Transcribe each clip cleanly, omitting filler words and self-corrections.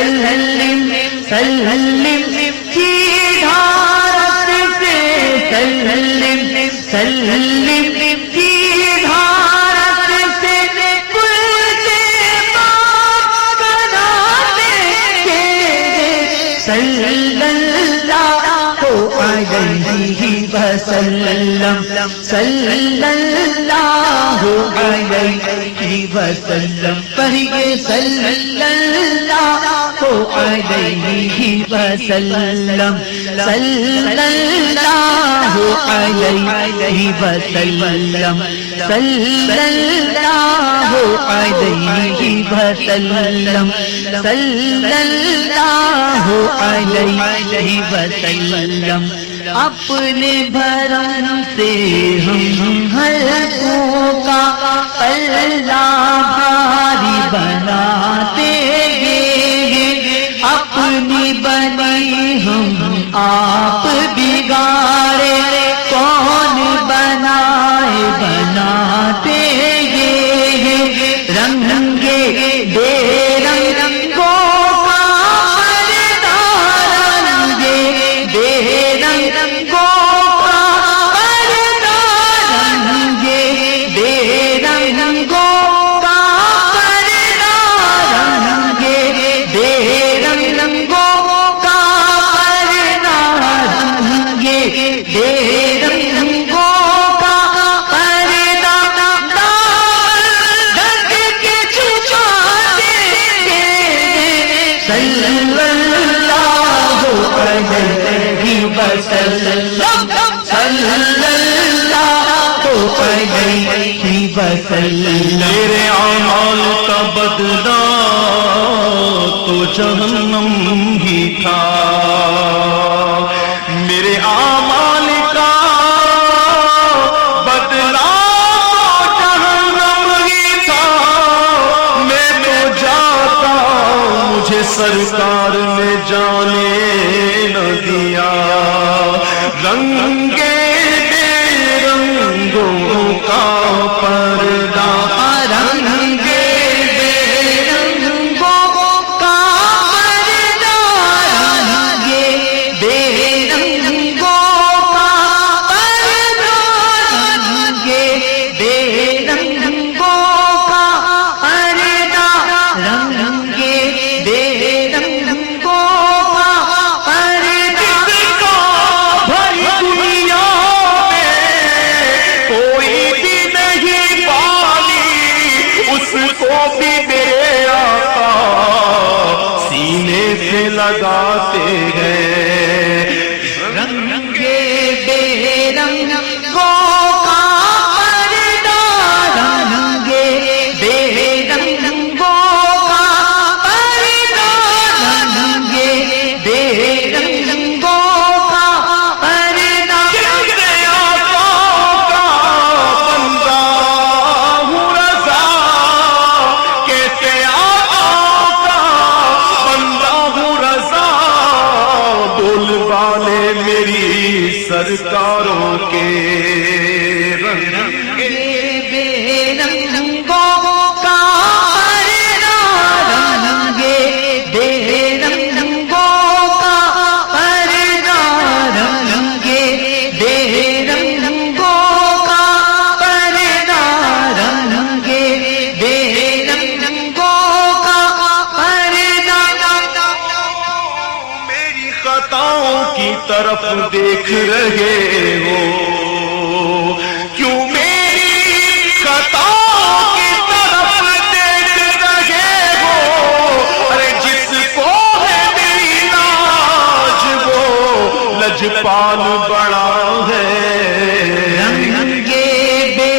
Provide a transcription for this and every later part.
سلم سلم کی دھارت سے سلم سلم کی دھارت سے کل سے پاک کراتے تھے صلی اللہ علیہ وسلم صلی اللہ علیہ وسلم پڑھیے صلی اللہ علیہ وسلم صلی اللہ علیہ وسلم صلی اللہ علیہ وسلم صلی اللہ علیہ وسلم اپنے بھرم سے ہم حلقوں کا پلہ بھاری بناتے گے اپنی بنی ہم آپ بگاڑے کون بنائے بناتے گے رنگے بے رنگوں کا پردہ رنگے بے رنگوں کا پردہ رنگے بے رنگوں کا پردہ رنگے بے رنگوں کا پردہ رنگے بے رنگوں کا پردہ ڈھک کے چھپاتے تھے صلی اللہ علیہ وسلم صلی اللہ علیہ وسلم میرے اعمال کا بدلہ تو جہنم ہی تھا میرے اعمال کا بدلہ تو جہنم ہی تھا میں تو جاتا مجھے سرکار نے جانے نہ دیا رنگے بے رنگوں کا پردہ رنگے بے رنگوں کا پردہ رنگے بے رنگوں کا پردہ رنگے بے رنگوں کا پردہ رنگے بے رنگوں کا پردہ بھری دنیا میں کوئی بھی نہیں پالی اس کو بھی میرے آقا سینے سے لگاتے ہیں رنگے بے رنگوں کا پردہ رنگے بے رنگوں کا پردہ رنگے بے رنگوں کا پردہ میرے آقا کا بندہ ہوں رضا کیسے آقا کا بندہ ہوں رضا بول بالے میری سرکاروں کے رنگے بے رنگوں کا پردہ رنگے بے رنگوں کا پردہ رنگے بے رنگوں کا پردہ رنگے بے رنگوں کا پردہ میری خطاؤں کی طرف دیکھ رہے ہو کیوں میری خطاؤں کی طرف دیکھ رہے ہو ارے جس کو ہے میری لاج وہ لجپال بڑا ہے رنگے بے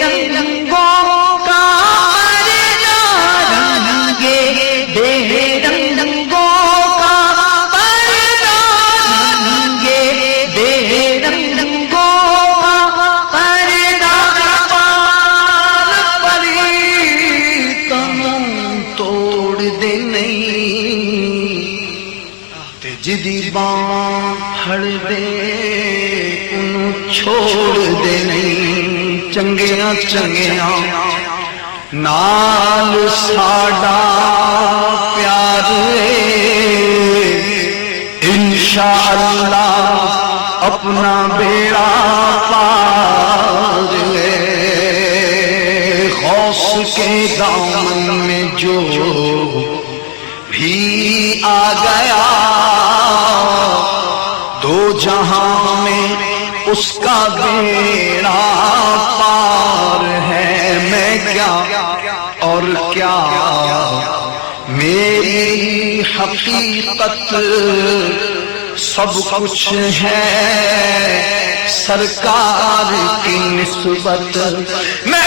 رنگوں کا پردہ رنگے بے رنگوں کا پردہ رنگے بے رنگوں کا پردہ پری تم توڑ دے نہیں جدی بان پھڑ دے انہوں چھوڑ دے نہیں چنگیاں چنگیاں نال ساڈا پیار اپنا بیڑا پار ہے، غوث کے دامن میں جو بھی آ گیا، دو جہاں میں اس کا بیڑا پار ہے۔ میں کیا اور کیا، میری حقیقت سب کچھ ہے سرکار کی نسبت۔ میں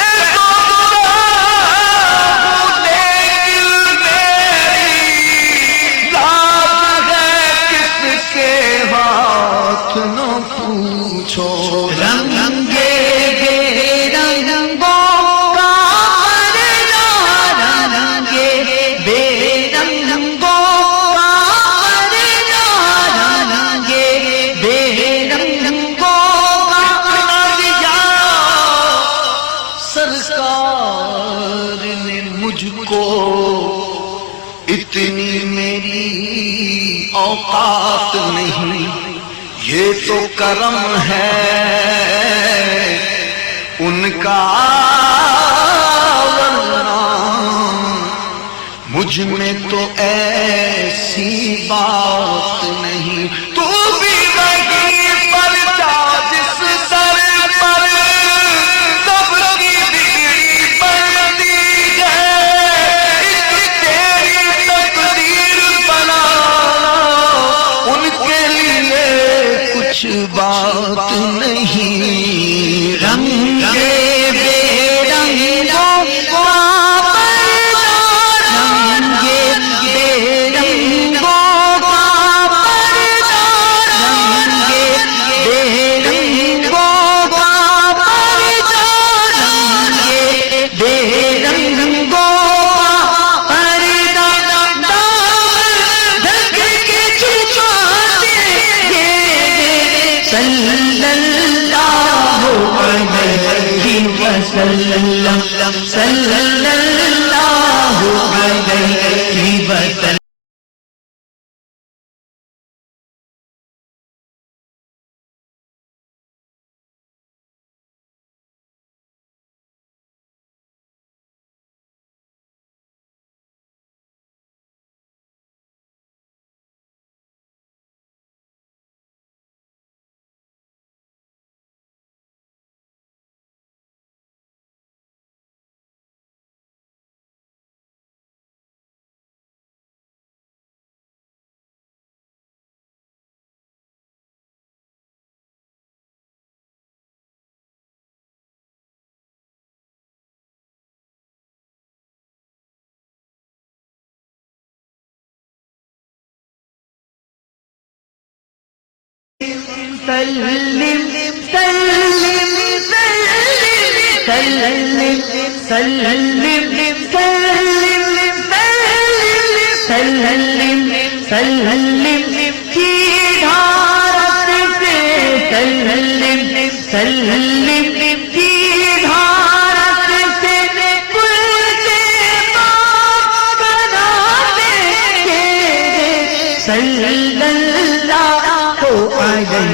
اتنی میری اوقات نہیں، یہ تو کرم ہے ان کا، ورنہ مجھ میں تو ایسی بات نہیں۔ تو بھی وہیں پر جا جس سر پر سب کی بگڑی بنتی ہے، تیری تقدیر بنانا ان کے لیے کچھ بات نہیں۔ رنگ بے رنگوں کا پردہ، رنگ بے رنگوں کا پردہ، رنگ بے رنگوں کا پردہ، رنگ بے رنگوں کا پردہ، دامن ڈھک کے چھپاتے ہیں صلی اللہ علیہ وسلم، صلی اللہ علیہ وسلم۔ سلم سلم سلم سلم سلم سلم کی دھارت سے، سلم سلم کی دھارت سے کل سے پاک بناتے ہیں صلی اللہ علیہ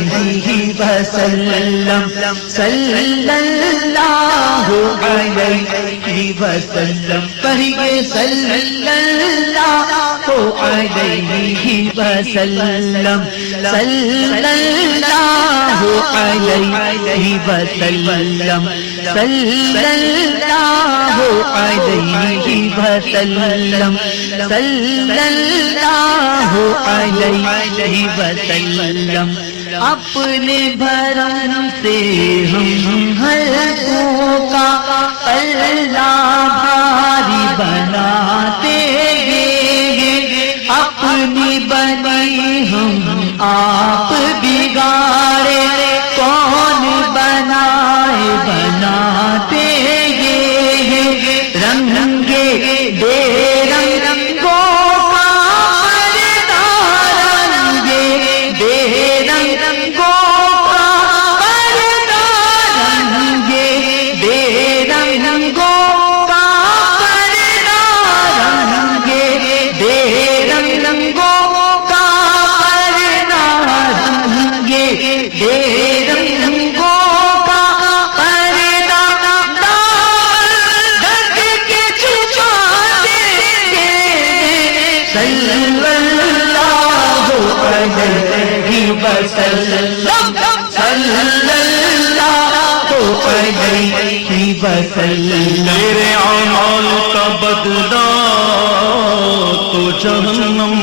وسلم، صلی اللہ علیہ وسلم، پڑھیے صلی اللہ علیہ وسلم، صلی اللہ علیہ وسلم، صلی اللہ علیہ وسلم، صلی اللہ علیہ وسلم۔ اپنے بھرم سے ہم حلقوں کا پلہ بھاری بناتے ہیں، اپنی بنی ہم آپ بگاڑے کون بنائے بناتے ہیں، رنگے بے رنگوں کا پردہ، رنگے بے رنگوں کا پردہ، رنگے بے رنگوں کا پردہ، رنگے بے رنگوں کا پردہ، صلی اللہ علیہ وسلم صلی اللہ علیہ وسلم میرے اعمال کا بدلہ تو جہنم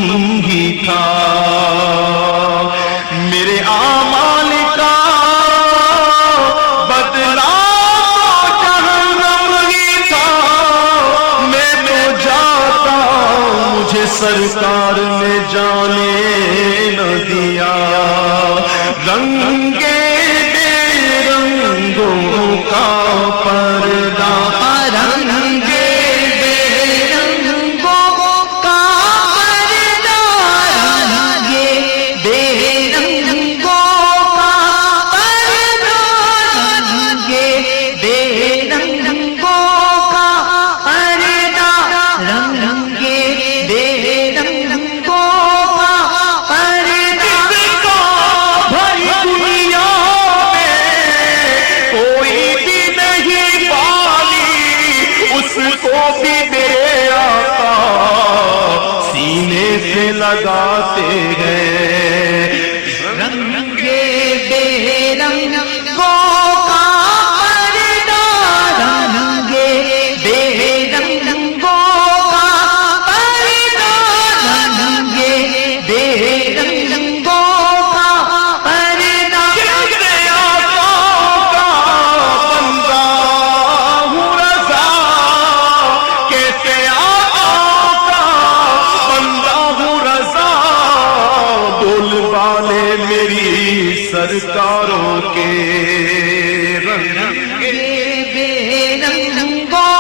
ہی تھا، میرے اعمال کا بدلہ تو جہنم ہی تھا، میں تو جاتا مجھے سرکار نے جانے نہ دیا، رنگے بے رنگوں کا پردہ، رنگے بے رنگوں کا پردہ، رنگے بے رنگوں کا پردہ، رنگے بے رنگوں کا پردہ، رنگے بے رنگوں کا پردہ، بھری دنیا میں کوئی بھی نہیں پالی، اس کو بھی میرے آقا سینے سے لگاتے ہیں، رنگے بے رنگوں کا پردہ، رنگے بے رنگوں کا پردہ، رنگے بے رنگوں کا پردہ، میرے آقا کا بندہ ہوں رضا، کہتے آقا کا بندہ ہوں رضا، بول بالے میری سرکاروں کے رنگے بے رنگوں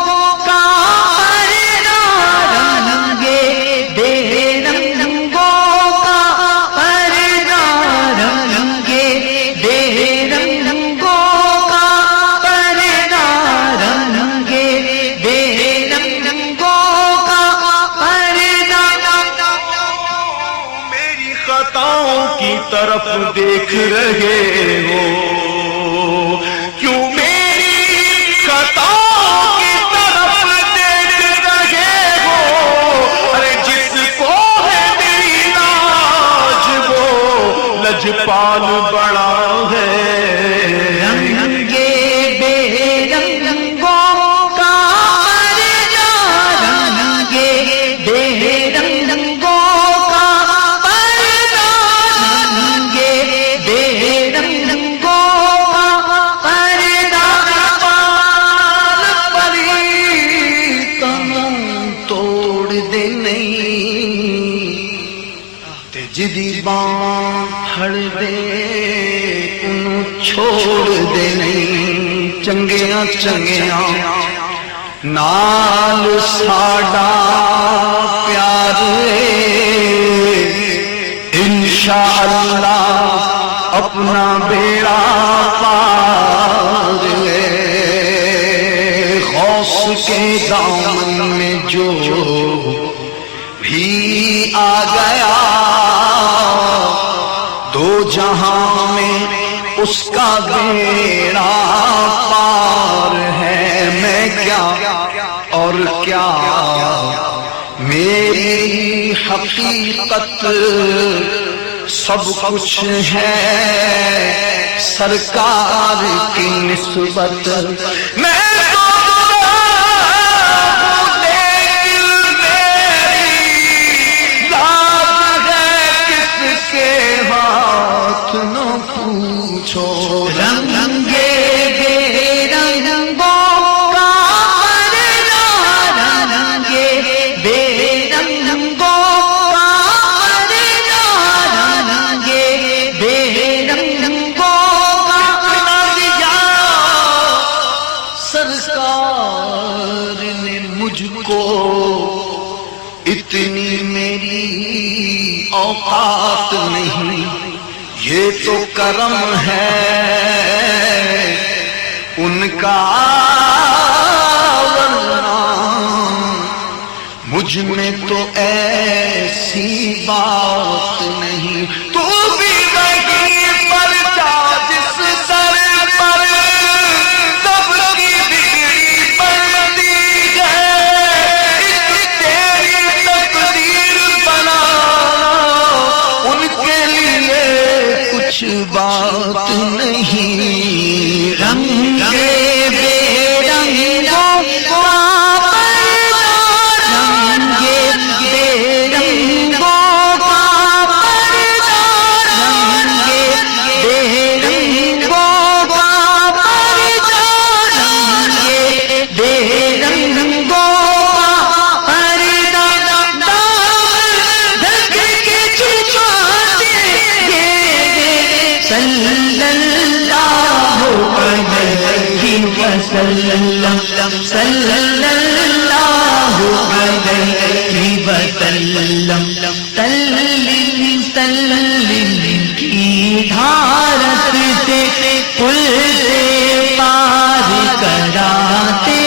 کا پردہ، رنگے بے رنگوں کا پردہ، رنگے بے رنگوں کا پردہ، رنگے بے رنگوں کا پردہ، میری خطاؤں کی طرف دیکھ رہے ہو، کیوں میری خطاؤں کی طرف دیکھ رہے ہو، ارے جس کو ہے میری لاج وہ لجپال بڑا ہے، رنگے بے رنگوں کا پردہ، رنگے بے رنگوں کا پردہ، رنگے بے رنگوں کا پردہ، بال پری تنوں توڑ دے نہیں، تے جدی باں پھڑ دے انہوں چھوڑ دے نہیں، چنگیاں چنگیاں نال ساڈا پیار ہے، انشاءاللہ اپنا بیڑا پار ہے، غوث کے دامن میں جو بھی آ گیا، دو جہاں میں اس کا بیڑا پار ہے، میں کیا اور کیا میری حقیقت سب کچھ ہے سرکار کی نسبت، میں رنگے بے رنگوں کا پردہ، رنگے بے رنگوں کا پردہ، رنگے بے رنگوں کا پردہ، سرکار نے مجھ کو اتنی میری اوقات نہیں، یہ تو کرم ہے ان کا، ورنہ مجھ میں تو ایسی بات نہیں، تو بھی وہی پر جا جس سر پر سب کی بگڑی بنتی ہے، تیری تقدیر صلی اللہ علیہ وسلم تلم تلم کی دھارت سے پل سے پار کراتے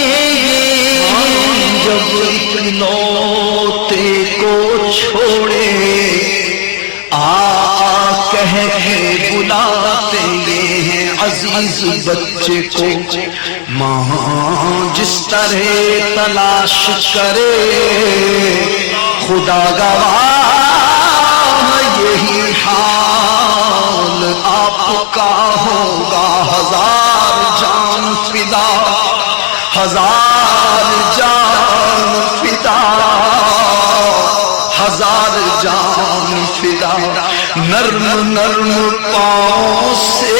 جب اکلوتے کو چھوڑے کہہ کے بلاتے ہیں عزیز بچے کو ماں جس طرح تلاش کرے خدا گواہ یہی حال آپ کا ہوگا ہزار جان فدا ہزار جان فدا ہزار جان فدا نرم نرم پاؤں سے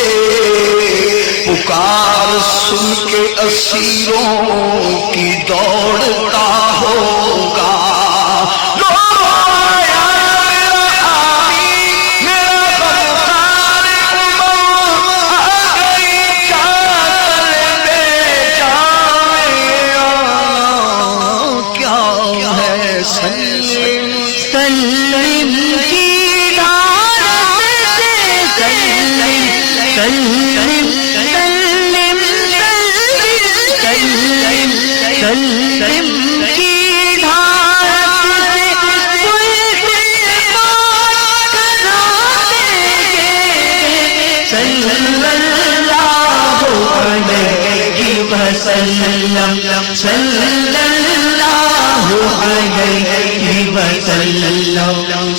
پکار سن کے اسیروں کی دوڑتا ہوگا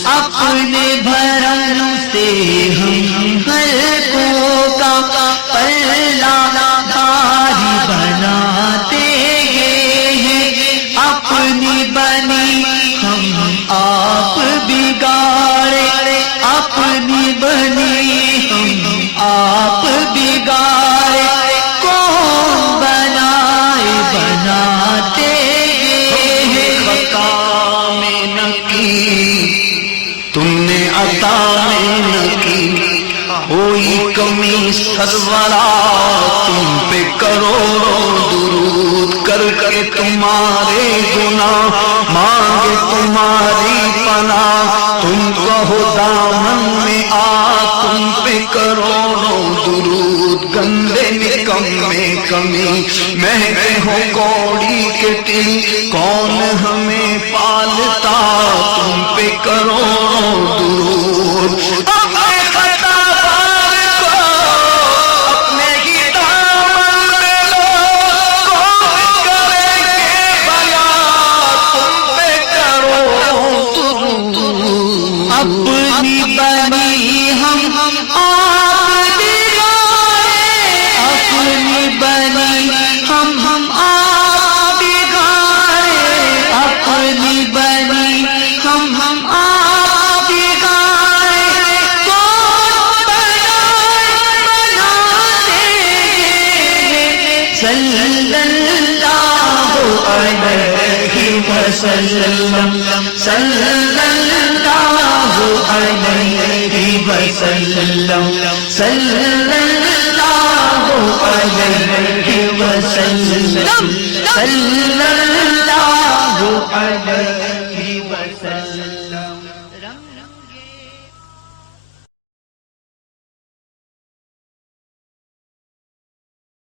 اپنے بھرم سے ہم خلقوں کا پلہ بھاری بناتے ہیں اپنی بنی ہم آپ بگاڑے اپنی بنی ہم آپ بگاڑے کون بنائے بناتے تم نے عطا میں نہ کی کوئی کمی سرورا تم پہ کروڑوں درود کر کے تمہارے گناہ مانگے تمہاری پناہ تم کہو دامن میں آ تم پہ کروڑوں درود گندے نکمے کمی مہنگے ہو کوڑی کے تل کون ہمیں پالتا تم پہ کروڑوں درود اپنے خطا بار کو اپنے ہی دامن میں لو کون کرے گے بیان تم پہ کروڑوں درود اپنی بنی ہم آپ بگاڑے اپنی بنی ہم آپ بگاڑے اپنی بنی ہم آپ بگاڑے کون بنائے بناتے صلی اللہ علیہ وسلم صلی اللہ علیہ وسلم صلی اللہ علیہ وسلم صلی اللہ علیہ وسلم